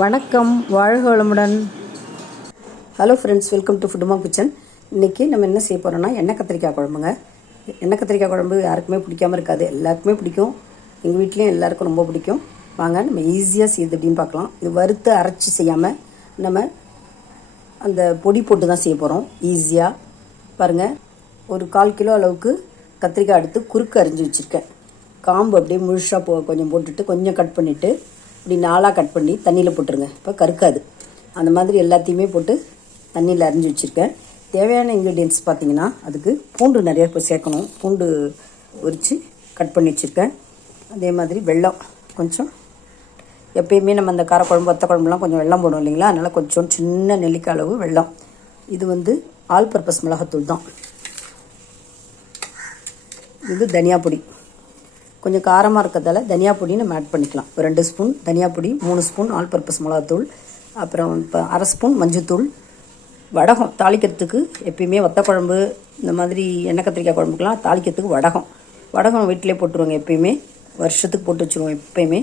வணக்கம், வாழ்க வளமுடன். ஹலோ ஃப்ரெண்ட்ஸ், வெல்கம் டு ஃபுட்டுமா கிச்சன். இன்றைக்கி நம்ம என்ன செய்ய போகிறோம்னா எண்ணெய் கத்திரிக்காய் குழம்புங்க. எண்ணெய் கத்திரிக்காய் குழம்பு யாருக்குமே பிடிக்காமல் இருக்காது, எல்லாருக்குமே பிடிக்கும். எங்கள் வீட்லேயும் எல்லாருக்கும் ரொம்ப பிடிக்கும். வாங்க நம்ம ஈஸியாக செய்யுது அப்படின்னு பார்க்கலாம். இது வறுத்து அரைச்சி செய்யாமல் நம்ம அந்த பொடி போட்டு தான் செய்ய போகிறோம். ஈஸியாக பாருங்கள். ஒரு 1/4 கிலோ அளவுக்கு கத்திரிக்காய் எடுத்து குறுக்கு அரிஞ்சு வச்சுருக்கேன். காம்பு அப்படியே முழுசாக கொஞ்சம் போட்டுட்டு கொஞ்சம் கட் பண்ணிவிட்டு இப்படி 4ஆக கட் பண்ணி தண்ணியில் போட்டுருங்க. இப்போ கருக்காது. அந்த மாதிரி எல்லாத்தையுமே போட்டு தண்ணியில் அரிஞ்சு வச்சுருக்கேன். தேவையான இன்க்ரீடியன்ட்ஸ் பார்த்திங்கன்னா அதுக்கு பூண்டு நிறையா இப்போ சேர்க்கணும். பூண்டு உரித்து கட் பண்ணி வச்சுருக்கேன். அதே மாதிரி வெல்லம் கொஞ்சம், எப்பயுமே நம்ம அந்த காரக்குழம்பு வத்த குழம்புலாம் கொஞ்சம் வெல்லம் போடும் இல்லைங்களா, அதனால் கொஞ்சம் சின்ன நெல்லிக்காய் அளவு வெல்லம். இது ஆல் பர்பஸ் மிளகாத்தூள் தான். இது தனியா பொடி. கொஞ்சம் காரமாக இருக்கிறதால தனியா பொடி நம்ம ஆட் பண்ணிக்கலாம். ஒரு 2 ஸ்பூன் தனியா பொடி, 3 ஸ்பூன் ஆல் பர்பஸ் மிளகாத்தூள், அப்புறம் இப்போ 1/2 ஸ்பூன் மஞ்சத்தூள். வடகம் தாளிக்கிறதுக்கு எப்பயுமே வத்த குழம்பு இந்த மாதிரி எண்ணெய் கத்திரிக்காய் குழம்புக்கெலாம் தாளிக்கிறதுக்கு வடகம் வீட்டிலே போட்டுருவாங்க. எப்பயுமே வருஷத்துக்கு போட்டு வச்சுருவோம். எப்பயுமே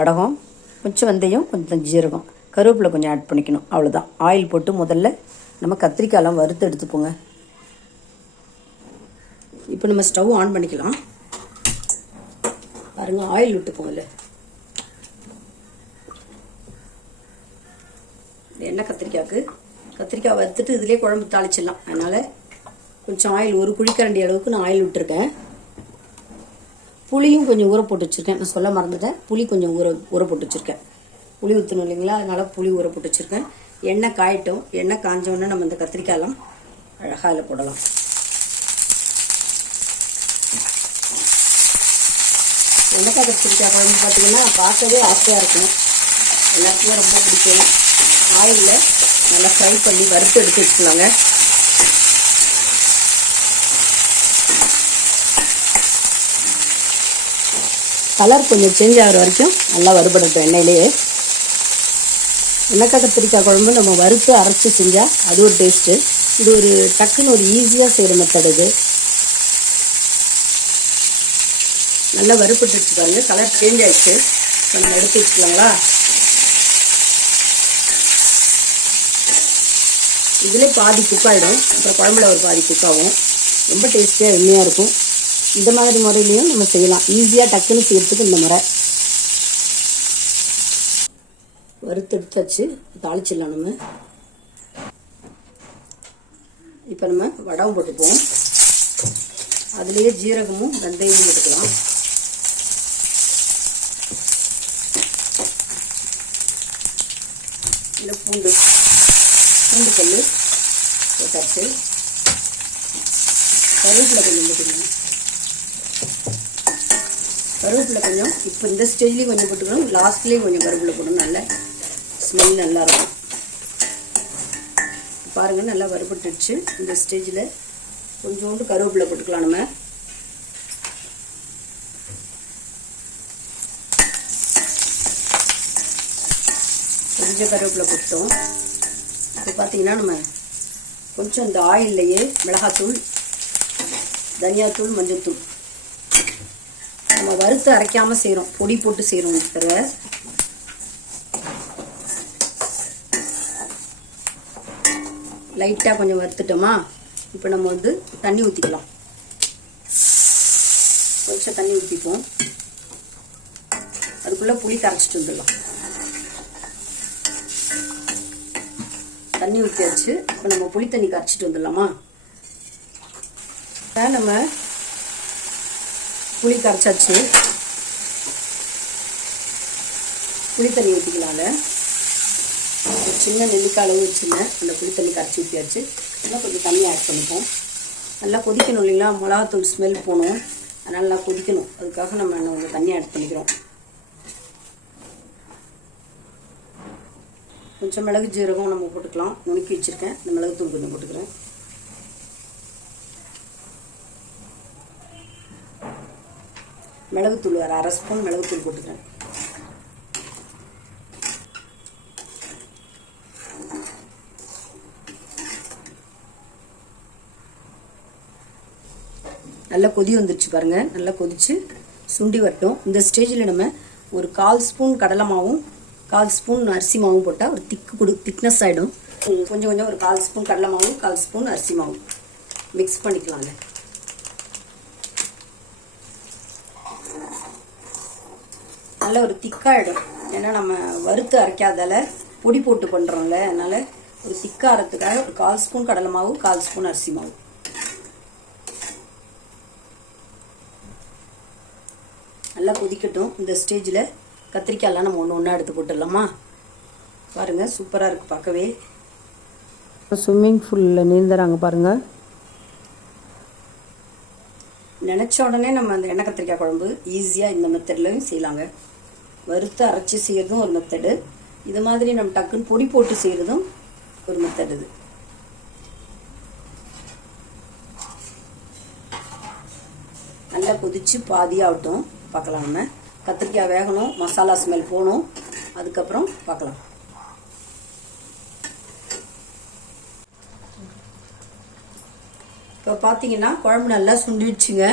வடகம், கொஞ்சம் வெந்தயம், கொஞ்சம் ஜீரகம், கருவேப்பிலை கொஞ்சம் ஆட் பண்ணிக்கணும். அவ்வளோதான். ஆயில் போட்டு முதல்ல நம்ம கத்திரிக்காயெலாம் வறுத்து எடுத்துப்போங்க. இப்போ நம்ம ஸ்டவ் ஆன் பண்ணிக்கலாம். பாருங்கள், ஆயில் விட்டுப்போங்கல்ல. எண்ணெய் கத்திரிக்காய் வறுத்துட்டு இதிலே குழம்பு தாளிச்சிடலாம். அதனால் கொஞ்சம் ஆயில், ஒரு குழிக்கரண்டி அளவுக்கு நான் ஆயில் விட்டுருக்கேன். புளியும் கொஞ்சம் ஊற போட்டு வச்சுருக்கேன். நான் சொல்ல மறந்துட்டேன், புளி கொஞ்சம் ஊற போட்டு வச்சுருக்கேன். புளி ஊற்றணும் இல்லைங்களா, அதனால் புளி ஊற போட்டு வச்சுருக்கேன். எண்ணெய் காயட்டும். எண்ணெய் காஞ்சோடனே நம்ம இந்த கத்திரிக்காயெல்லாம் அழகாக அதில் போடலாம். எண்ணெய் கத்திரிக்காய் குழம்பு பார்த்திங்கன்னா பார்க்கவே ஆசையாக இருக்கும். எல்லாருக்குமே ரொம்ப பிடிக்கும். ஆயிலில் நல்லா ஃப்ரை பண்ணி வறுத்து எடுத்து வச்சுக்கலாங்க. கலர் கொஞ்சம் சேஞ்ச் ஆகிற வரைக்கும் நல்லா வறுபடட்டும் எண்ணெயிலேயே. எண்ணெய் கத்திரிக்காய் குழம்பு நம்ம வறுத்து அரைச்சி செஞ்சால் அது ஒரு டேஸ்ட்டு. இது ஒரு டக்குன்னு ஒரு ஈஸியாக செய்கிற மெத்தட். இது நல்லா வறுபட்டு வச்சுக்காங்க. கலர் சேஞ்ச் ஆகிடுச்சு. நம்ம எடுத்து வச்சுக்கலாங்களா. இதிலே பாதி குக்காயிடும். அப்புறம் குழம்புல ஒரு பாதி குக்காகும். ரொம்ப டேஸ்டியாக எண்ணெயாக இருக்கும். இந்த மாதிரி முறையிலையும் நம்ம செய்யலாம். ஈஸியாக டக்குன்னு செய்யறதுக்கு இந்த முறை. வறுத்து எடுத்து வச்சு தாளிச்சிடலாம் நம்ம. இப்போ நம்ம வடகம் போட்டுப்போம். அதுலேயே ஜீரகமும் வெந்தயமும் போட்டுக்கலாம். இல்லை பூண்டு கல் போட்டாச்சு. கருவேப்பிலை கொஞ்சம் போட்டுக்கணும். கருவேப்பிலை கொஞ்சம் இப்போ இந்த ஸ்டேஜ்லேயும் கொஞ்சம் போட்டுக்கணும். லாஸ்ட்லேயும் கொஞ்சம் கருவேப்பிலை போடணும். நல்ல ஸ்மெல் நல்லாயிருக்கும். பாருங்கள், நல்லா வறுபட்டுடுச்சு. இந்த ஸ்டேஜில் கொஞ்சோண்டு கருவேப்பிலை போட்டுக்கலாம். நம்ம கொஞ்சம் கருவேப்பிலை போட்டோம். இப்போ பார்த்தீங்கன்னா நம்ம கொஞ்சம் இந்த ஆயில்லையே மிளகாத்தூள், தனியாத்தூள், மஞ்சத்தூள் நம்ம வறுத்து அரைக்காமல் செய்கிறோம், பொடி போட்டு செய்கிறோம். தவிர லைட்டாக கொஞ்சம் வறுத்துட்டோமா. இப்போ நம்ம தண்ணி ஊற்றிக்கலாம். கொஞ்சம் தண்ணி ஊற்றிப்போம். அதுக்குள்ளே புளி கரைச்சிட்டு வந்துடலாம். தண்ணி ஊற்றியாச்சு. இப்போ நம்ம புளி தண்ணி கரைச்சிட்டு வந்துடலாமா. நம்ம புளி கரைச்சாச்சு. புளி தண்ணி ஊற்றிக்கலாம்ல. ஒரு சின்ன நெல்லிக்காய் அளவு வச்சுருந்தேன். அந்த புளி தண்ணி கரைச்சி ஊற்றியாச்சு. இன்னும் கொஞ்சம் தண்ணி ஆட் பண்ணிப்போம். நல்லா கொதிக்கணும் இல்லைங்களா, மிளகாத்தூள் ஸ்மெல் போகணும். அதனால் நல்லா கொதிக்கணும். அதுக்காக நம்ம கொஞ்சம் தண்ணி ஆட் பண்ணிக்கிறோம். கொஞ்சம் மிளகு ஜீரகம் நம்ம போட்டுக்கலாம். நுணுக்கி வச்சுருக்கேன். இந்த மிளகுத்தூள் கொஞ்சம் போட்டுக்கிறேன். மிளகுத்தூள் ஒரு 1/2 ஸ்பூன் மிளகுத்தூள் போட்டுக்கிறேன். நல்லா கொதி வந்துருச்சு பாருங்க. நல்லா கொதிச்சு சுண்டி வரட்டும். இந்த ஸ்டேஜில் நம்ம ஒரு 1/4 ஸ்பூன் கடலை மாவும் 1/4 ஸ்பூன் அரிசி மாவும் போட்டால் ஒரு திக்னஸ் ஆகிடும். கொஞ்சம் கொஞ்சம் ஒரு 1/4 ஸ்பூன் கடலை மாவு, 1/4 ஸ்பூன் அரிசி மாவு மிக்ஸ் பண்ணிக்கலாம்ல. நல்ல ஒரு திக்காகிடும். ஏன்னா நம்ம வறுத்து அரைக்காதால பொடி போட்டு பண்ணுறோம்ல, அதனால் ஒரு திக்காகிறதுக்காக ஒரு 1/4 ஸ்பூன் கடலை மாவு, 1/4 ஸ்பூன் அரிசி மாவு. நல்லா கொதிக்கட்டும். இந்த ஸ்டேஜில் கத்திரிக்காயெல்லாம் நம்ம ஒன்று ஒன்றா எடுத்து போட்டுடலாமா? பாருங்கள், சூப்பராக இருக்குது பார்க்கவே. ஸ்விம்மிங் பூலில் நீந்துறாங்க பாருங்கள். நினச்ச உடனே நம்ம அந்த எண்ணெய் கத்திரிக்காய் குழம்பு ஈஸியாக இந்த மெத்தட்லையும் செய்யலாங்க. வறுத்து அரைச்சி செய்கிறதும் ஒரு மெத்தடு, இது மாதிரி நம்ம டக்குன்னு பொடி போட்டு செய்கிறதும் ஒரு மெத்தட். இது நல்லா கொதிச்சு பாதியாகட்டும், பார்க்கலாம். நம்ம கத்திரிக்காய் வேகணும், மசாலா ஸ்மெல் போகணும், அதுக்கப்புறம் பார்க்கலாம். இப்போ பார்த்தீங்கன்னா குழம்பு நல்லா சுண்டிடுச்சுங்க.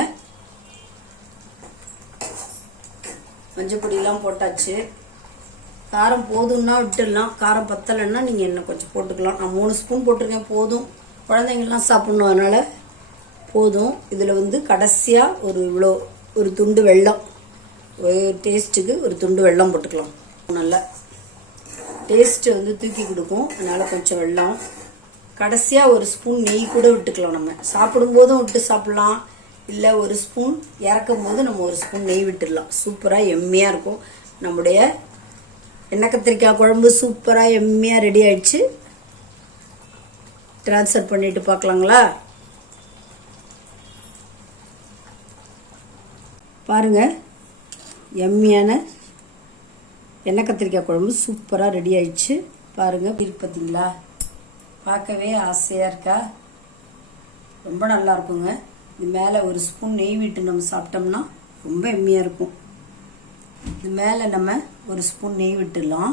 மஞ்சள் பொடியெல்லாம் போட்டாச்சு. காரம் போதும்னா விட்டுடலாம், காரம் பத்தலைன்னா நீங்கள் என்ன கொஞ்சம் போட்டுக்கலாம். நான் 3 ஸ்பூன் போட்டிருக்கேன், போதும். குழந்தைங்கள்லாம் சாப்பிட்ணும், அதனால் போதும். இதில் கடைசியாக ஒரு துண்டு வெல்லம், டேஸ்ட்டுக்கு ஒரு துண்டு வெல்லம் போட்டுக்கலாம். நல்லா டேஸ்ட்டு தூக்கி கொடுக்கும், அதனால் கொஞ்சம் வெல்லம். கடைசியாக ஒரு ஸ்பூன் நெய் கூட விட்டுக்கலாம். நம்ம சாப்பிடும்போதும் விட்டு சாப்பிட்லாம், இல்லை ஒரு ஸ்பூன் இறக்கும் போது நம்ம ஒரு ஸ்பூன் நெய் விட்டுடலாம். சூப்பராக எம்மையாக இருக்கும். நம்முடைய எண்ணெய் கத்திரிக்காய் குழம்பு சூப்பராக எம்மையாக ரெடி ஆயிடுச்சு. ட்ரான்ஸ்ஃபர் பண்ணிட்டு பார்க்கலாங்களா? பாருங்கள், எம்மையான எண்ணெய் கத்திரிக்காய் குழம்பு சூப்பராக ரெடி ஆயிடுச்சு. பாருங்கள், பார்த்தீங்களா? பார்க்கவே ஆசையாக இருக்கா? ரொம்ப நல்லா இருக்குங்க. இது மேலே ஒரு ஸ்பூன் நெய் விட்டு நம்ம சாப்பிட்டோம்னா ரொம்ப எம்மையாக இருக்கும். இது மேலே நம்ம ஒரு ஸ்பூன் நெய் விட்டுடலாம்.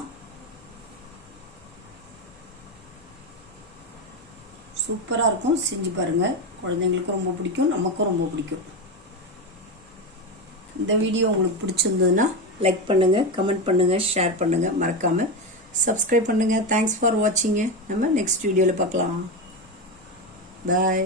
சூப்பராக இருக்கும். செஞ்சு பாருங்கள், குழந்தைங்களுக்கும் ரொம்ப பிடிக்கும், நமக்கும் ரொம்ப பிடிக்கும். இந்த வீடியோ உங்களுக்கு பிடிச்சிருந்ததுன்னா லைக் பண்ணுங்கள், கமெண்ட் பண்ணுங்கள், ஷேர் பண்ணுங்கள், மறக்காமல் சப்ஸ்கிரைப் பண்ணுங்கள். Thanks for வாட்சிங்க. நம்ம நெக்ஸ்ட் வீடியோவில் பார்க்கலாம். பாய்.